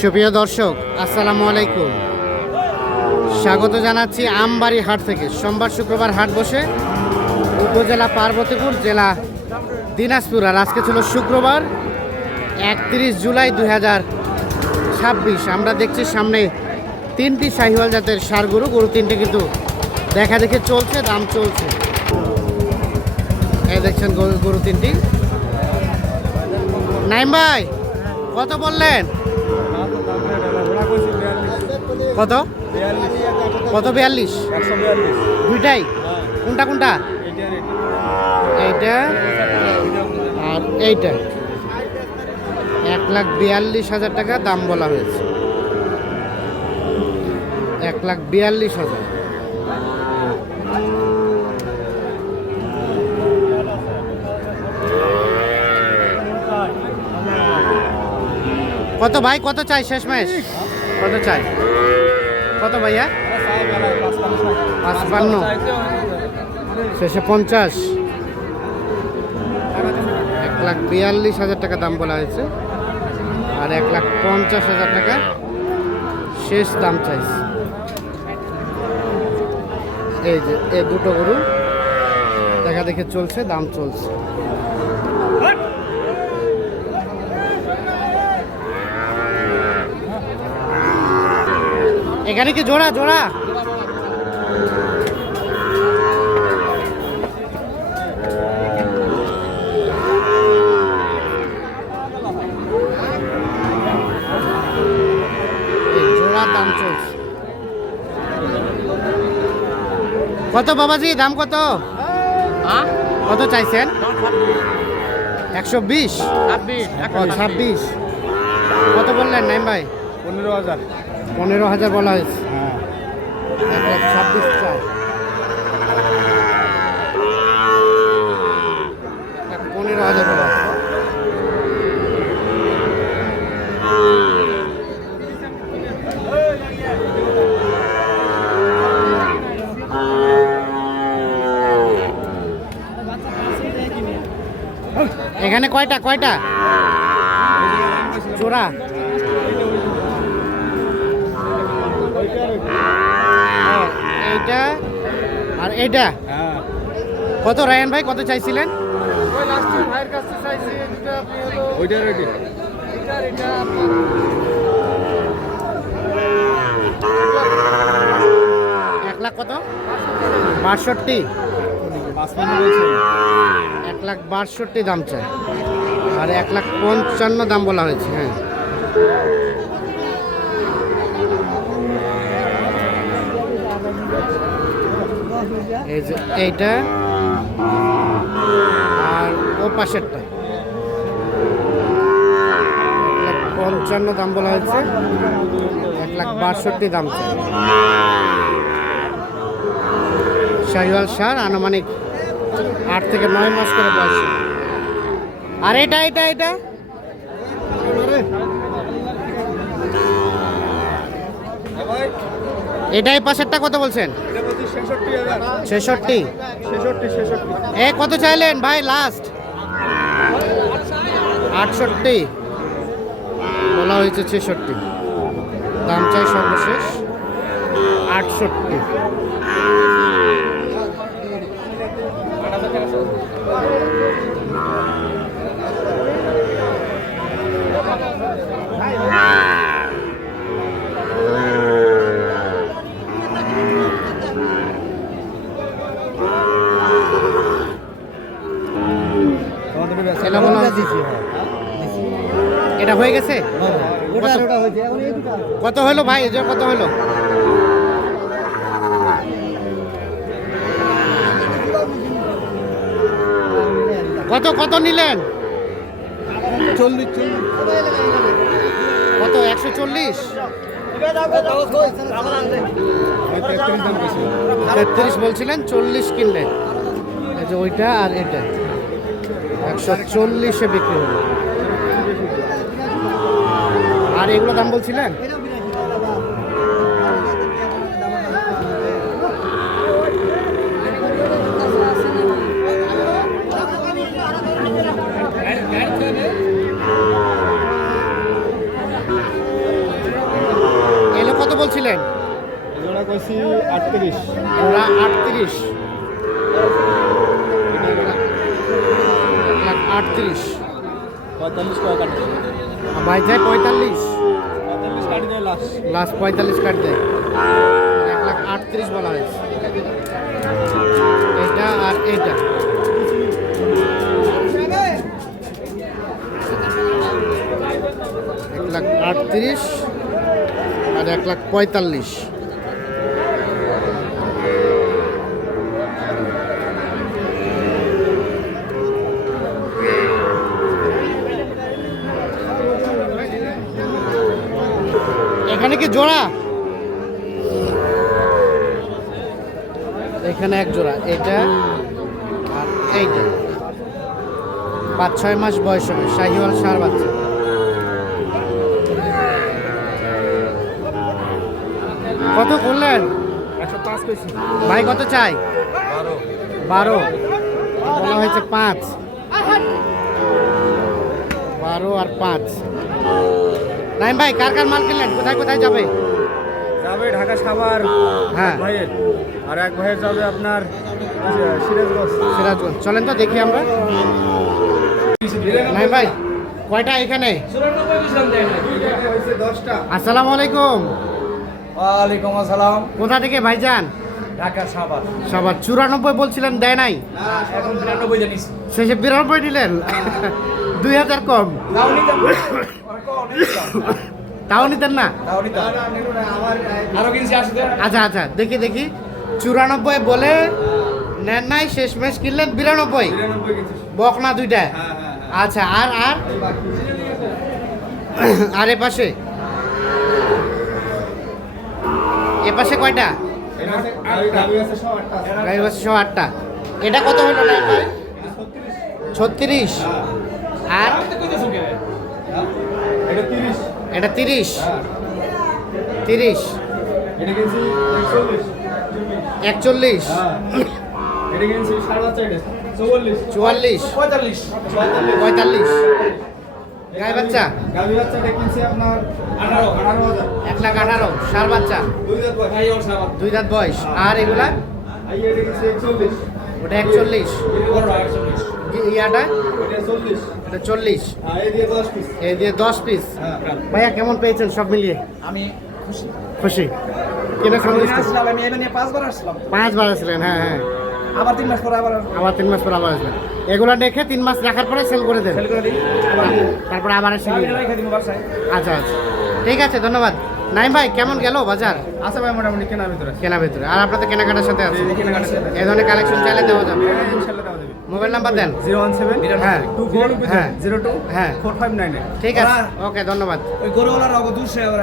সুপ্রিয় দর্শক, আসসালামু আলাইকুম। স্বাগত জানাচ্ছি আমবাড়ি হাট থেকে। সোমবার শুক্রবার হাট বসে উপজেলা পার্বতীপুর, জেলা দিনাজপুর। আর আজকে ছিল শুক্রবার 31 জুলাই 2026। আমরা দেখছি সামনে তিনটি শাহিওয়াল জাতের ষাঁড় গরু তিনটে কিন্তু দেখা দেখে চলছে, দাম চলছে। এই দেখছেন গরু তিনটি। নাইম ভাই, কত বললেন? কত কত? 42। দুইটাই? কোনটা কোনটা? এইটা আর এইটা। 1,42,000 টাকা দাম বলা হয়েছে। 1,42,000। কত ভাই, কত চাই শেষমেশ? কত চাই? কত ভাইয়া? 55। শেষে 50। 1,42,000 টাকা দাম বলা হয়েছে, আর 1,50,000 টাকা শেষ দাম চাইছে। এই যে এই দুটো গরু দেখা দেখে চলছে, দাম চলছে। এখানে কি জোড়া জোড়া? জোড়ার দাম চলছে। কত বাবাজি, দাম কত? কত চাইছেন? 120। 26। কত বললেন নাইম ভাই? 15,000। 15,000 বলা হয়েছে। 1,26 চাই। 15,000 বলা হয়েছে। এখানে কয়টা কয়টা জোড়া? এইটা আর এইটা। কত রায়ন ভাই, কত চাইছিলেন? 1,00,000 কত? 62। 1,62,000 দাম চাই, আর 1,55,000 দাম বলা হয়েছে। হ্যাঁ, এই যে এইটা আর ও পাশেরটা। 1,55,000 দাম বলা হয়েছে, 1,62,000 দাম চাই। শাহিওয়াল ষাঁড়, আনুমানিক 8 থেকে 9 মাস করে বয়স। আর এটা এটা এটা এটাই পাশেরটা কত বলছেন? 66। এ কত চাইলেন ভাই লাস্ট? 68 বলা হয়েছে। 66 দাম চাই সর্বশেষ 68। এটা হয়ে গেছে? কত হলো ভাই? এর কত হলো? কত কত নিলেন? 40। কত? 140। 33 বলছিলেন, 40 কিনলেন। এই যে ওইটা আর এটা 140-এ বিক্রি হলো। আর এগুলো দাম বলছিলেন? চাইছি 38। জোড়া 38। 1,38,000 45 টাকা কাটবে। ভাই যায় 45, 45 কাটি দেয় লাস্ট। লাস্ট 45 কাট দেয়। 1,38,000 বলা হয়েছে। এটা আর এটা 1,38,000 আর 1,45,000। এখানে কি জোড়া? এখানে এক জোড়া, এটা আর এইটা 5-6 মাস বয়স হবে, শাহিওয়াল ষাঁড় বাচ্চা। কত করলেন 105 কইছি। ভাই? কত চাই? 12 বলা হয়েছে 5। 12 আর 5। নাইম ভাই, কার কার মাল কিনলেন? কোথায় কোথায় যাবে? যাবে ঢাকা সাভার হ্যাঁ, ভাইয়ের, আর এক ভাইয়ের যাবে আপনার সিরাজগঞ্জ। সিরাজগঞ্জ। চলেন তো দেখি আমরা। নাইম ভাই, কয়টা এখানে? 10টা। আসসালামু আলাইকুম। ওয়ালাইকুম আসসালাম। কোথা থেকে ভাইজান? ঢাকা সাভার। সবার 94 বলছিলেন, দেয় নাই? এখন 93 জানিস। শেষে 92 নিলেন। 2000 কম। তাও নিতাম। তাও নিতেন না? তাও নিতাম। আরো কিনছি আসতে। আচ্ছা আচ্ছা, দেখি দেখি। 94 বলে নেন নাই, শেষ ম্যাচ কিনলেন 92। বকনা দুইটা। আচ্ছা, আর আর আর এ পাশে কয়টা? গাড়ি বাসে 8টা। এটা কত হলো না ভাই? 36। আর এটা 30। এটা 30। 30 এটা কিনছি 41। 41 এটা কিনছি 44। 44 45। 45 গাই বাচ্চা। গাভী বাচ্চাটা কিনছি আপনার 18,000। 1,18,000 ষাঁড় বাচ্চা, 2 দাঁত বয়স। ভাই ওর সাভার। 2 দাঁত বয়স। আর এগুলা? এটা কিনছি 41। ওটা 41। বড় 41। ইয়াটা? এটা 40। এটা 40। এই দিয়ে 10 পিস। এই দিয়ে 10 পিস। ভাইয়া কেমন পেয়েছেন সব মিলিয়ে? আমি খুশি। খুশি? কিনা সন্তুষ্ট? আসলাম, আমি এমনি 5 বার আসলাম। 5 বার আসলেন? হ্যাঁ হ্যাঁ। আবার 3 মাস পরে আবার আবার 3 মাস পর আবার আসবেন। এগুলো দেখে 3 মাস রাখার পরে সেল করে দেন, সেল করে দিই। আবার তারপরে আবার এসে আমি নিয়ে যান। রেখে দিব বাসায়। আচ্ছা আচ্ছা, ঠিক আছে, ধন্যবাদ। নাইম ভাই, কেমন গেল বাজার? আচ্ছা ভাই, মোটামুটি কেনার ভিতরে আছে। কেনা ভেতরে আর আপনাদের কেনাকাটার সাথে আছে? কেনাকাটা সাথে। এই ধরনের কালেকশন চাইলে দেওয়া যাবে। ইনশাআল্লাহ দেওয়া যাবে। মোবাইল নাম্বার দেন। 017 হ্যাঁ 24 হ্যাঁ 02 হ্যাঁ 4598। ঠিক আছে, ওকে, ধন্যবাদ। ওই গরুওয়ালার অগদূর সে আবার